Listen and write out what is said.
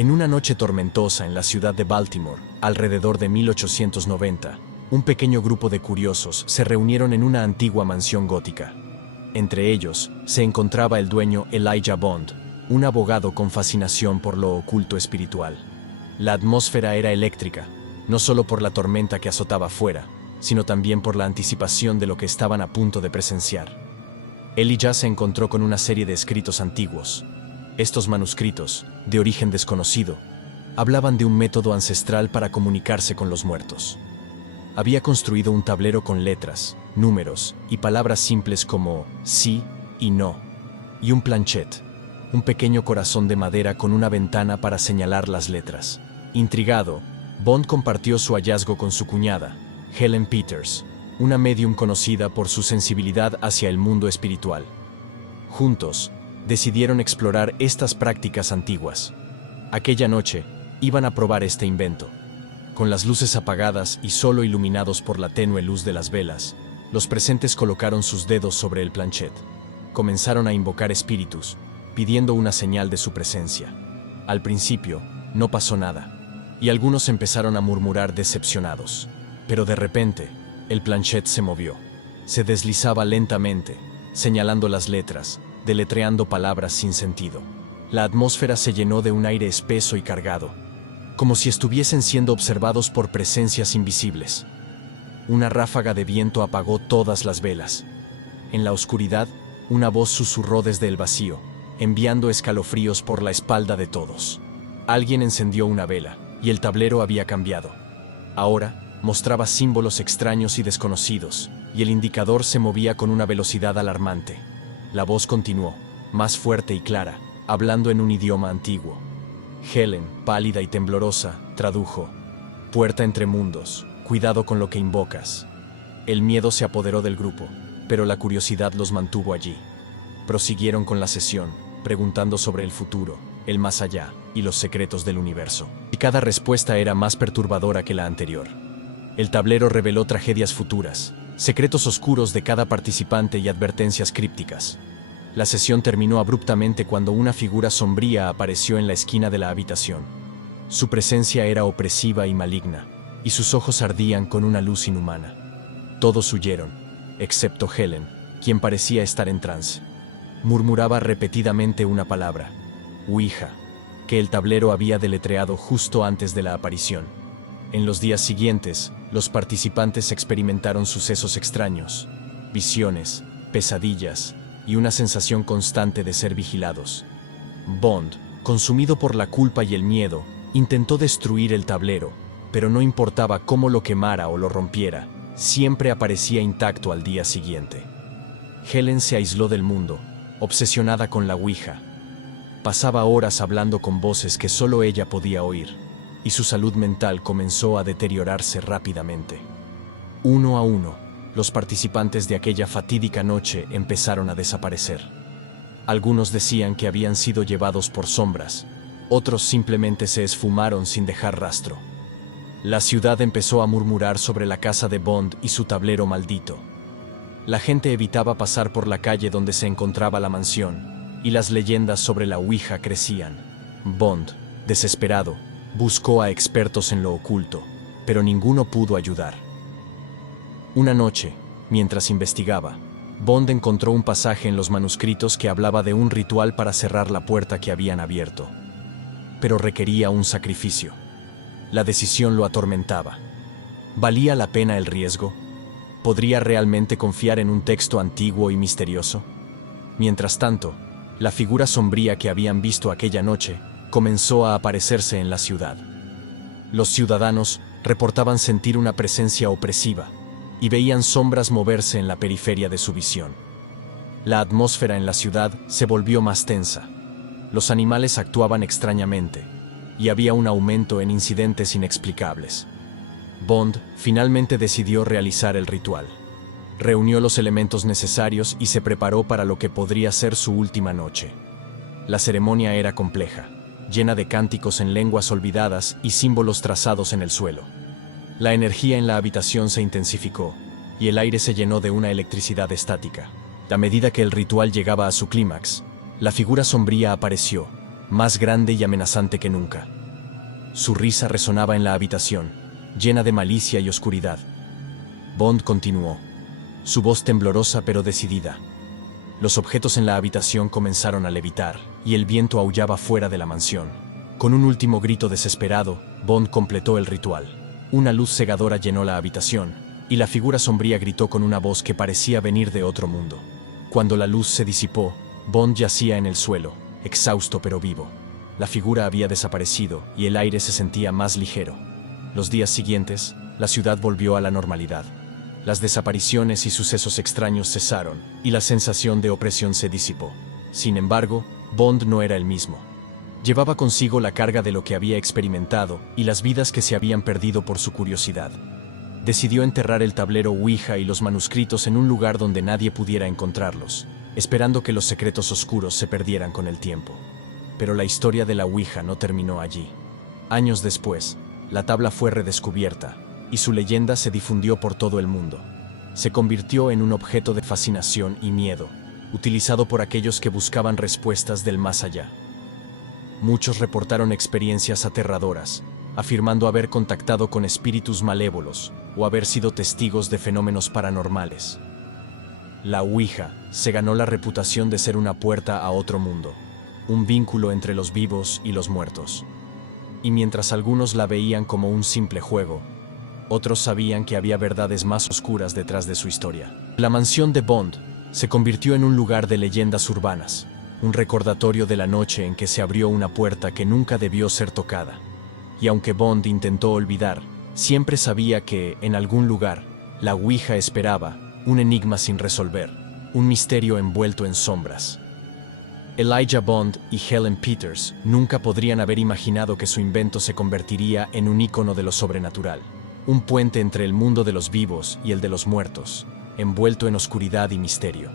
En una noche tormentosa en la ciudad de Baltimore, alrededor de 1890, un pequeño grupo de curiosos se reunieron en una antigua mansión gótica. Entre ellos se encontraba el dueño Elijah Bond, un abogado con fascinación por lo oculto espiritual. La atmósfera era eléctrica, no solo por la tormenta que azotaba afuera, sino también por la anticipación de lo que estaban a punto de presenciar. Elijah se encontró con una serie de escritos antiguos. Estos manuscritos, de origen desconocido, hablaban de un método ancestral para comunicarse con los muertos. Había construido un tablero con letras, números y palabras simples como sí y no, y un planchet, un pequeño corazón de madera con una ventana para señalar las letras. Intrigado, Bond compartió su hallazgo con su cuñada, Helen Peters, una médium conocida por su sensibilidad hacia el mundo espiritual. Juntos, decidieron explorar estas prácticas antiguas. Aquella noche, iban a probar este invento. Con las luces apagadas y solo iluminados por la tenue luz de las velas, los presentes colocaron sus dedos sobre el planchet. Comenzaron a invocar espíritus, pidiendo una señal de su presencia. Al principio, no pasó nada, y algunos empezaron a murmurar decepcionados. Pero de repente, el planchet se movió. Se deslizaba lentamente, señalando las letras, deletreando palabras sin sentido. La atmósfera se llenó de un aire espeso y cargado, como si estuviesen siendo observados por presencias invisibles. Una ráfaga de viento apagó todas las velas. En la oscuridad, una voz susurró desde el vacío, enviando escalofríos por la espalda de todos. Alguien encendió una vela, y el tablero había cambiado. Ahora, mostraba símbolos extraños y desconocidos, y el indicador se movía con una velocidad alarmante. La voz continuó, más fuerte y clara, hablando en un idioma antiguo. Helen, pálida y temblorosa, tradujo: «Puerta entre mundos, cuidado con lo que invocas». El miedo se apoderó del grupo, pero la curiosidad los mantuvo allí. Prosiguieron con la sesión, preguntando sobre el futuro, el más allá y los secretos del universo. Y cada respuesta era más perturbadora que la anterior. El tablero reveló tragedias futuras, secretos oscuros de cada participante y advertencias crípticas. La sesión terminó abruptamente cuando una figura sombría apareció en la esquina de la habitación. Su presencia era opresiva y maligna, y sus ojos ardían con una luz inhumana. Todos huyeron, excepto Helen, quien parecía estar en trance. Murmuraba repetidamente una palabra: Ouija, que el tablero había deletreado justo antes de la aparición. En los días siguientes, los participantes experimentaron sucesos extraños, visiones, pesadillas y una sensación constante de ser vigilados. Bond, consumido por la culpa y el miedo, intentó destruir el tablero, pero no importaba cómo lo quemara o lo rompiera, siempre aparecía intacto al día siguiente. Helen se aisló del mundo, obsesionada con la Ouija. Pasaba horas hablando con voces que solo ella podía oír, y su salud mental comenzó a deteriorarse rápidamente. Uno a uno, los participantes de aquella fatídica noche empezaron a desaparecer. Algunos decían que habían sido llevados por sombras, otros simplemente se esfumaron sin dejar rastro. La ciudad empezó a murmurar sobre la casa de Bond y su tablero maldito. La gente evitaba pasar por la calle donde se encontraba la mansión, y las leyendas sobre la Ouija crecían. Bond, desesperado, buscó a expertos en lo oculto, pero ninguno pudo ayudar. Una noche, mientras investigaba, Bond encontró un pasaje en los manuscritos que hablaba de un ritual para cerrar la puerta que habían abierto. Pero requería un sacrificio. La decisión lo atormentaba. ¿Valía la pena el riesgo? ¿Podría realmente confiar en un texto antiguo y misterioso? Mientras tanto, la figura sombría que habían visto aquella noche comenzó a aparecerse en la ciudad. Los ciudadanos reportaban sentir una presencia opresiva y veían sombras moverse en la periferia de su visión. La atmósfera en la ciudad se volvió más tensa. Los animales actuaban extrañamente, y había un aumento en incidentes inexplicables. Bond finalmente decidió realizar el ritual. Reunió los elementos necesarios y se preparó para lo que podría ser su última noche. La ceremonia era compleja, llena de cánticos en lenguas olvidadas y símbolos trazados en el suelo. La energía en la habitación se intensificó, y el aire se llenó de una electricidad estática. A medida que el ritual llegaba a su clímax, la figura sombría apareció, más grande y amenazante que nunca. Su risa resonaba en la habitación, llena de malicia y oscuridad. Bond continuó, su voz temblorosa pero decidida. Los objetos en la habitación comenzaron a levitar, y el viento aullaba fuera de la mansión. Con un último grito desesperado, Bond completó el ritual. Una luz cegadora llenó la habitación, y la figura sombría gritó con una voz que parecía venir de otro mundo. Cuando la luz se disipó, Bond yacía en el suelo, exhausto pero vivo. La figura había desaparecido, y el aire se sentía más ligero. Los días siguientes, la ciudad volvió a la normalidad. Las desapariciones y sucesos extraños cesaron, y la sensación de opresión se disipó. Sin embargo, Bond no era el mismo. Llevaba consigo la carga de lo que había experimentado y las vidas que se habían perdido por su curiosidad. Decidió enterrar el tablero Ouija y los manuscritos en un lugar donde nadie pudiera encontrarlos, esperando que los secretos oscuros se perdieran con el tiempo. Pero la historia de la Ouija no terminó allí. Años después, la tabla fue redescubierta, y su leyenda se difundió por todo el mundo. Se convirtió en un objeto de fascinación y miedo, utilizado por aquellos que buscaban respuestas del más allá. Muchos reportaron experiencias aterradoras, afirmando haber contactado con espíritus malévolos o haber sido testigos de fenómenos paranormales. La Ouija se ganó la reputación de ser una puerta a otro mundo, un vínculo entre los vivos y los muertos. Y mientras algunos la veían como un simple juego, otros sabían que había verdades más oscuras detrás de su historia. La mansión de Bond se convirtió en un lugar de leyendas urbanas, un recordatorio de la noche en que se abrió una puerta que nunca debió ser tocada. Y aunque Bond intentó olvidar, siempre sabía que, en algún lugar, la Ouija esperaba, un enigma sin resolver, un misterio envuelto en sombras. Elijah Bond y Helen Peters nunca podrían haber imaginado que su invento se convertiría en un ícono de lo sobrenatural. Un puente entre el mundo de los vivos y el de los muertos, envuelto en oscuridad y misterio.